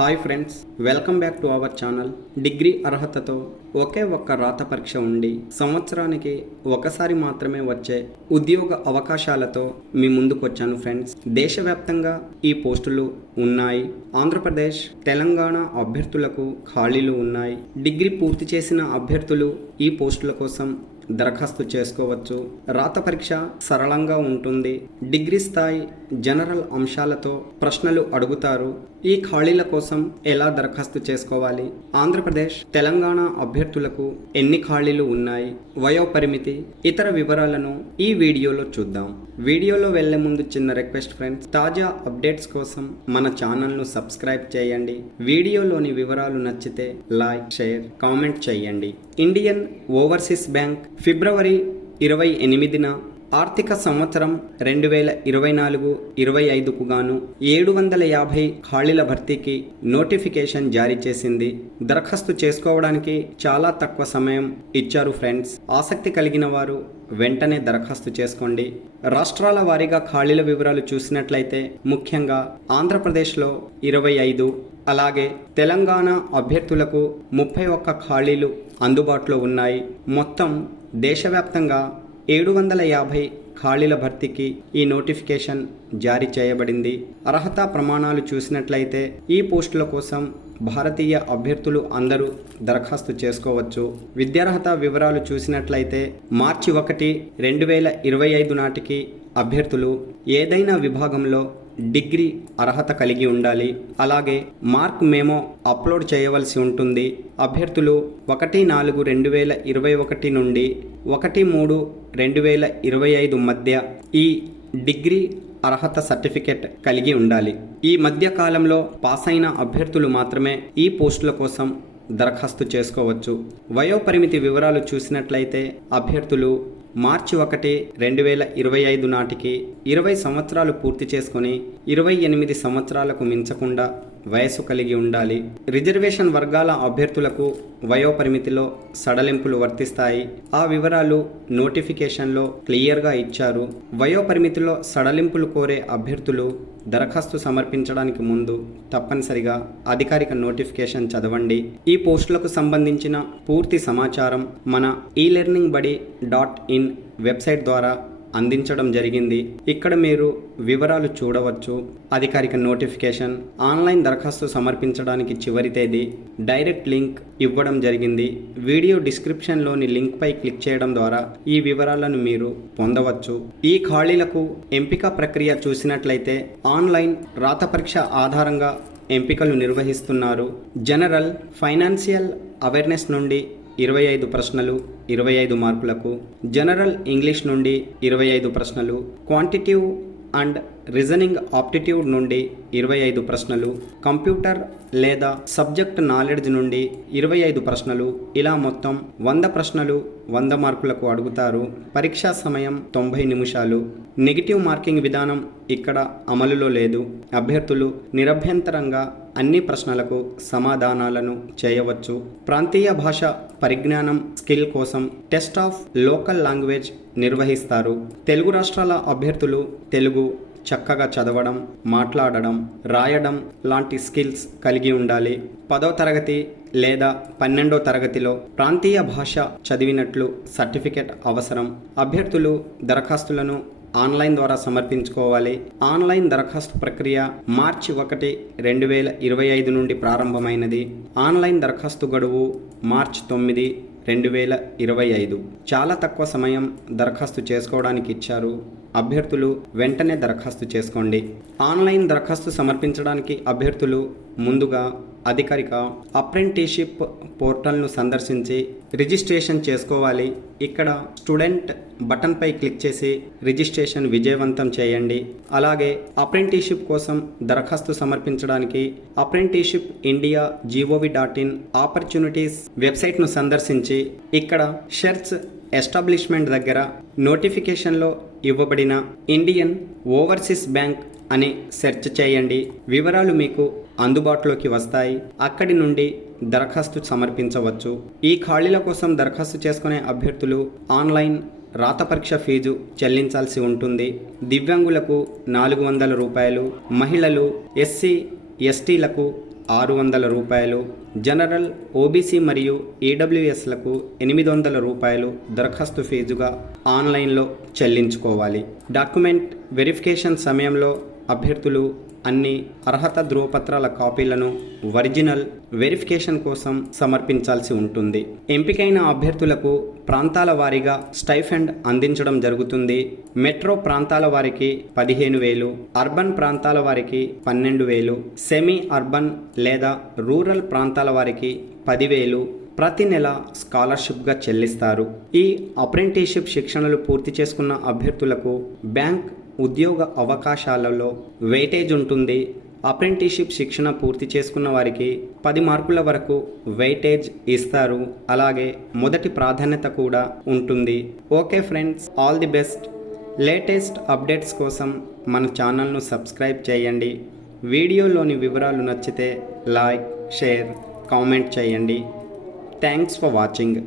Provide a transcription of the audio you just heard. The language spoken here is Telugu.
Hi friends, welcome back to our channel. Degree అర్హతతో ఒకే ఒక్క రాత పరీక్ష ఉండి సంవత్సరానికి ఒకసారి మాత్రమే వచ్చే ఉద్యోగ అవకాశాలతో మీ ముందుకు వచ్చాను ఫ్రెండ్స్. దేశవ్యాప్తంగా ఈ పోస్టులు ఉన్నాయి. ఆంధ్రప్రదేశ్, తెలంగాణ అభ్యర్థులకు ఖాళీలు ఉన్నాయి. డిగ్రీ పూర్తి చేసిన అభ్యర్థులు ఈ పోస్టుల కోసం దరఖాస్తు చేసుకోవచ్చు. రాత పరీక్ష సరళంగా ఉంటుంది. డిగ్రీ స్థాయి జనరల్ అంశాలతో ప్రశ్నలు అడుగుతారు. ఈ ఖాళీల కోసం ఎలా దరఖాస్తు చేసుకోవాలి? ఆంధ్రప్రదేశ్, తెలంగాణ అభ్యర్థులకు ఎన్ని ఖాళీలు ఉన్నాయి? వయోపరిమితి, ఇతర వివరాలను ఈ వీడియోలో చూద్దాం. వీడియోలో వెళ్లే ముందు చిన్న రిక్వెస్ట్ ఫ్రెండ్స్, తాజా అప్డేట్స్ కోసం మన ఛానల్ను సబ్స్క్రైబ్ చేయండి. వీడియోలోని వివరాలు నచ్చితే లైక్, షేర్, కామెంట్ చేయండి. ఇండియన్ ఓవర్సీస్ బ్యాంక్ ఫిబ్రవరి 28న ఆర్థిక సంవత్సరం 2024-25కు గాను 750 ఖాళీల భర్తీకి నోటిఫికేషన్ జారీ చేసింది. దరఖాస్తు చేసుకోవడానికి చాలా తక్కువ సమయం ఇచ్చారు ఫ్రెండ్స్. ఆసక్తి కలిగిన వారు వెంటనే దరఖాస్తు చేసుకోండి. రాష్ట్రాల వారీగా ఖాళీల వివరాలు చూసినట్లయితే ముఖ్యంగా ఆంధ్రప్రదేశ్లో 25, అలాగే తెలంగాణ అభ్యర్థులకు 31 ఖాళీలు అందుబాటులో ఉన్నాయి. మొత్తం దేశవ్యాప్తంగా 750 ఖాళీల భర్తీకి ఈ నోటిఫికేషన్ జారీ చేయబడింది. అర్హతా ప్రమాణాలు చూసినట్లయితే ఈ పోస్టుల కోసం భారతీయ అభ్యర్థులు అందరూ దరఖాస్తు చేసుకోవచ్చు. విద్యార్హత వివరాలు చూసినట్లయితే మార్చి 1, 2025 నాటికి అభ్యర్థులు ఏదైనా విభాగంలో డిగ్రీ అర్హత కలిగి ఉండాలి. అలాగే మార్క్ మెమో అప్లోడ్ చేయవలసి ఉంటుంది. అభ్యర్థులు 1/4/2021 నుండి 1/3/2025 మధ్య ఈ డిగ్రీ అర్హత సర్టిఫికెట్ కలిగి ఉండాలి. ఈ మధ్య కాలంలో పాస్ అయిన అభ్యర్థులు మాత్రమే ఈ పోస్టుల కోసం దరఖాస్తు చేసుకోవచ్చు. వయోపరిమితి వివరాలు చూసినట్లయితే అభ్యర్థులు మార్చి 1, 2025 నాటికి 20 సంవత్సరాలు పూర్తి చేసుకొని 28 సంవత్సరాలకు మించకుండా వయసు కలిగి ఉండాలి. రిజర్వేషన్ వర్గాల అభ్యర్థులకు వయోపరిమితిలో సడలింపులు వర్తిస్తాయి. ఆ వివరాలు నోటిఫికేషన్లో క్లియర్గా ఇచ్చారు. వయోపరిమితిలో సడలింపులు కోరే అభ్యర్థులు దరఖాస్తు సమర్పించడానికి ముందు తప్పనిసరిగా అధికారిక నోటిఫికేషన్ చదవండి. ఈ పోస్టులకు సంబంధించిన పూర్తి సమాచారం మన elearningbuddy.in వెబ్సైట్ ద్వారా అందించడం జరిగింది. ఇక్కడ మీరు వివరాలు చూడవచ్చు. అధికారిక నోటిఫికేషన్, ఆన్లైన్ దరఖాస్తు సమర్పించడానికి చివరి తేదీ, డైరెక్ట్ లింక్ ఇవ్వడం జరిగింది. వీడియో డిస్క్రిప్షన్లోని లింక్పై క్లిక్ చేయడం ద్వారా ఈ వివరాలను మీరు పొందవచ్చు. ఈ ఖాళీలకు ఎంపిక ప్రక్రియ చూసినట్లయితే ఆన్లైన్ రాత పరీక్ష ఆధారంగా ఎంపికలు నిర్వహిస్తున్నారు. జనరల్, ఫైనాన్షియల్ అవేర్నెస్ నుండి 25 ప్రశ్నలు 25 మార్కులకు, జనరల్ ఇంగ్లీష్ నుండి 25 ప్రశ్నలు, క్వాంటిటివ్ అండ్ రీజనింగ్ ఆప్టిట్యూడ్ నుండి 25 ప్రశ్నలు, కంప్యూటర్ లేదా సబ్జెక్ట్ నాలెడ్జ్ నుండి 25 ప్రశ్నలు, ఇలా మొత్తం 100 ప్రశ్నలు 100 మార్కులకు అడుగుతారు. పరీక్షా సమయం 90 నిమిషాలు. నెగిటివ్ మార్కింగ్ విధానం ఇక్కడ అమలులో లేదు. అభ్యర్థులు నిరభ్యంతరంగా అన్ని ప్రశ్నలకు సమాధానాలను చేయవచ్చు. ప్రాంతీయ భాష పరిజ్ఞానం స్కిల్ కోసం టెస్ట్ ఆఫ్ లోకల్ లాంగ్వేజ్ నిర్వహిస్తారు. తెలుగు రాష్ట్రాల అభ్యర్థులు తెలుగు చక్కగా చదవడం, మాట్లాడడం, రాయడం లాంటి స్కిల్స్ కలిగి ఉండాలి. 10వ తరగతి లేదా 12వ తరగతిలో ప్రాంతీయ భాష చదివినట్లు సర్టిఫికెట్ అవసరం. అభ్యర్థులు దరఖాస్తులను ఆన్లైన్ ద్వారా సమర్పించుకోవాలి. ఆన్లైన్ దరఖాస్తు ప్రక్రియ మార్చి 1, 2025 నుండి ప్రారంభమైనది. ఆన్లైన్ దరఖాస్తు గడువు మార్చి 9, 2025. చాలా తక్కువ సమయం దరఖాస్తు చేసుకోవడానికి ఇచ్చారు. అభ్యర్థులు వెంటనే దరఖాస్తు చేసుకోండి. ఆన్లైన్ దరఖాస్తు సమర్పించడానికి అభ్యర్థులు ముందుగా అధికారిక అప్రెంటిస్షిప్ పోర్టల్ను సందర్శించి రిజిస్ట్రేషన్ చేసుకోవాలి. ఇక్కడ స్టూడెంట్ బటన్పై క్లిక్ చేసి రిజిస్ట్రేషన్ విజయవంతం చేయండి. అలాగే అప్రెంటిస్షిప్ కోసం దరఖాస్తు సమర్పించడానికి అప్రెంటిస్షిప్ ఇండియా gov.in ఆపర్చునిటీస్ వెబ్సైట్ను సందర్శించి ఇక్కడ షెర్చ్ ఎస్టాబ్లిష్మెంట్ దగ్గర నోటిఫికేషన్లో ఇవ్వబడిన ఇండియన్ ఓవర్సీస్ బ్యాంక్ అని సెర్చ్ చేయండి. వివరాలు మీకు అందుబాటులోకి వస్తాయి. అక్కడి నుండి దరఖాస్తు సమర్పించవచ్చు. ఈ ఖాళీల కోసం దరఖాస్తు చేసుకునే అభ్యర్థులు ఆన్లైన్ రాత పరీక్ష ఫీజు చెల్లించాల్సి ఉంటుంది. దివ్యాంగులకు 400 రూపాయలు, మహిళలు, SC, STలకు 600 రూపాయలు, జనరల్, ఓబీసీ మరియు ఈడబ్ల్యూఎస్లకు 800 రూపాయలు దరఖాస్తు ఫీజుగా ఆన్లైన్లో చెల్లించుకోవాలి. డాక్యుమెంట్ వెరిఫికేషన్ సమయంలో అభ్యర్థులు అన్ని అర్హత ధృవపత్రాల కాపీలను ఒరిజినల్ వెరిఫికేషన్ కోసం సమర్పించాల్సి ఉంటుంది. ఎంపికైన అభ్యర్థులకు ప్రాంతాల వారీగా స్టైఫండ్ అందించడం జరుగుతుంది. మెట్రో ప్రాంతాల వారికి 15,000, అర్బన్ ప్రాంతాల వారికి 12,000, సెమీ అర్బన్ లేదా రూరల్ ప్రాంతాల వారికి 10,000 ప్రతి నెల స్కాలర్షిప్గా చెల్లిస్తారు. ఈ అప్రెంటిస్షిప్ శిక్షణలు పూర్తి చేసుకున్న అభ్యర్థులకు బ్యాంక్ ఉద్యోగ అవకాశాలలో వెయిటేజ్ ఉంటుంది. అప్రెంటిస్షిప్ శిక్షణ పూర్తి చేసుకున్న వారికి 10 మార్కుల వరకు వెయిటేజ్ ఇస్తారు. అలాగే మొదటి ప్రాధాన్యత కూడా ఉంటుంది. Okay friends, all the best. Latest updates కోసం మన ఛానల్ను సబ్స్క్రైబ్ చేయండి. వీడియోలోని వివరాలు నచ్చితే లైక్, షేర్, కామెంట్ చేయండి. Thanks for watching.